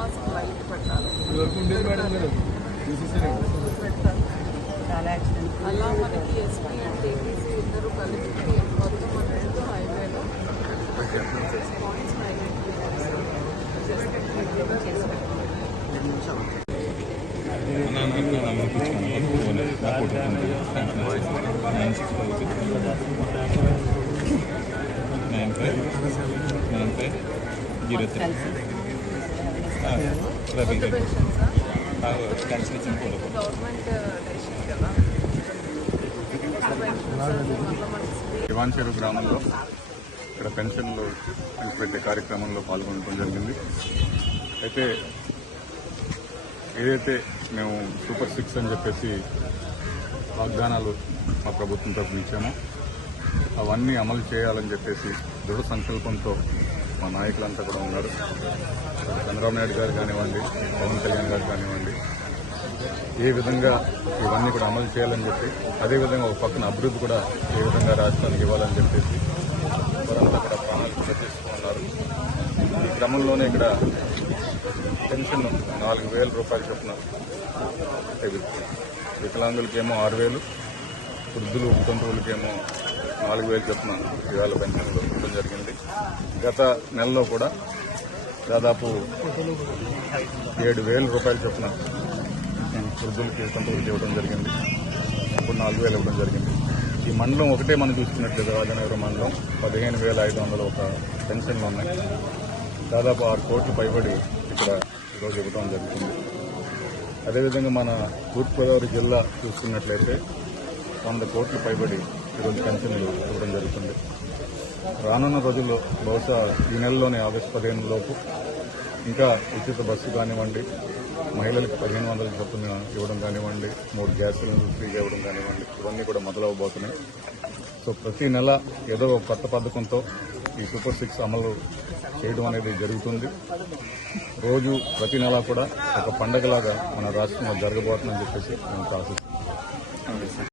Mask light పెట్టాలి. అలా మనకి ఎస్పీ అండ్ ఏపీసీ ఇద్దరు కలిపి మొత్తం మనకు హైవేలో పాయింట్స్ దివాన్చెరు గ్రామంలో ఇక్కడ పెన్షన్లు పంచిపెట్టే కార్యక్రమంలో పాల్గొనడం జరిగింది. అయితే ఏదైతే మేము సూపర్ 6 అని చెప్పేసి వాగ్దానాలు మా ప్రభుత్వం తరఫున ఇచ్చామో అవన్నీ అమలు చేయాలని చెప్పేసి దృఢ సంకల్పంతో మా నాయకులంతా కూడా ఉన్నారు. చంద్రబాబు నాయుడు గారు కానివ్వండి, పవన్ కళ్యాణ్ గారు కానివ్వండి, ఏ విధంగా ఇవన్నీ కూడా అమలు చేయాలని చెప్పి, అదేవిధంగా ఒక పక్కన అభివృద్ధి కూడా ఏ విధంగా రాష్ట్రానికి ఇవ్వాలని చెప్పేసి వారంతా కూడా ప్రణాళిక రచిస్తున్నారు. ఈ క్రమంలోనే ఇక్కడ పెన్షన్ 4,000 రూపాయలు చొప్పున వికలాంగులకేమో 6,000, వృద్ధులు వితంతువులకేమో 4,000 చొప్పున ఇవాళ పెన్షన్లు ఇవ్వడం జరిగింది. గత నెలలో కూడా దాదాపు 7,000 రూపాయల చొప్పున వృద్ధులకి వితంతువులకి ఇవ్వడం జరిగింది. ఇప్పుడు 4,000 ఇవ్వడం జరిగింది. ఈ మండలం ఒకటే మనం చూసుకున్నట్లయితే రాజనగరం మండలం 15,500 ఒక పెన్షన్లు ఉన్నాయి. దాదాపు 6 కోట్లు పైబడి ఇక్కడ ఈరోజు ఇవ్వడం జరుగుతుంది. అదేవిధంగా మన తూర్పుగోదావరి జిల్లా చూసుకున్నట్లయితే 100 కోట్లు పైబడి ఈరోజు పెన్షన్లు ఇవ్వడం జరుగుతుంది. రానున్న రోజుల్లో బహుశా ఈ నెలలోనే ఆగస్టు 15 లోపు ఇంకా ఉచిత బస్సు కానివ్వండి, మహిళలకు 1,500 చొప్పున ఇవ్వడం కానివ్వండి, 3 గ్యాస్ సిలిండర్లు ఫ్రీగా ఇవ్వడం కానివ్వండి, ఇవన్నీ కూడా మొదలవబోతున్నాయి. సో ప్రతి నెల ఏదో ఒక కొత్త పథకంతో ఈ సూపర్ 6 అమలు చేయడం అనేది జరుగుతుంది. రోజు ప్రతి నెల కూడా ఒక పండగలాగా మన రాష్ట్రంలో జరగబోతుందని చెప్పేసి మేము ఆశిస్తున్నాం.